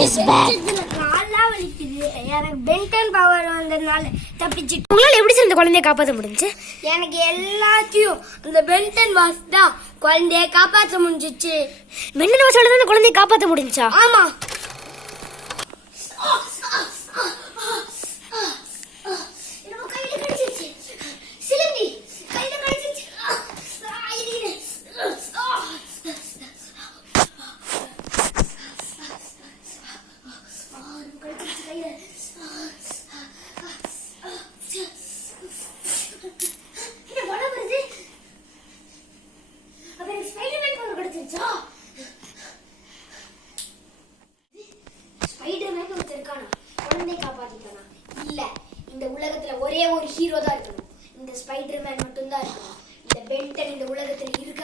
is back. எனக்கு Ben 10 power வந்ததுனால தப்பிச்சிட்டு. உங்களால எப்படி சார் இந்த குழந்தைய காப்பாற்ற முடிஞ்சு? எனக்கு எல்லாத்தையும் இந்த பென்டன் வாஸ் தான் குழந்தைய காப்பாற்ற முடிஞ்சிச்சு. பென்டன் வாஸால தான் இந்த குழந்தைய காப்பாற்ற முடிஞ்சா? ஆமா. இல்ல, இந்த உலகத்துல ஒரே ஒரு ஹீரோ தான் இருக்கணும். இந்த ஸ்பைடர்மேன் மட்டும் தான் இருக்கணும். இந்த பென்டன் இந்த உலகத்துல இருக்க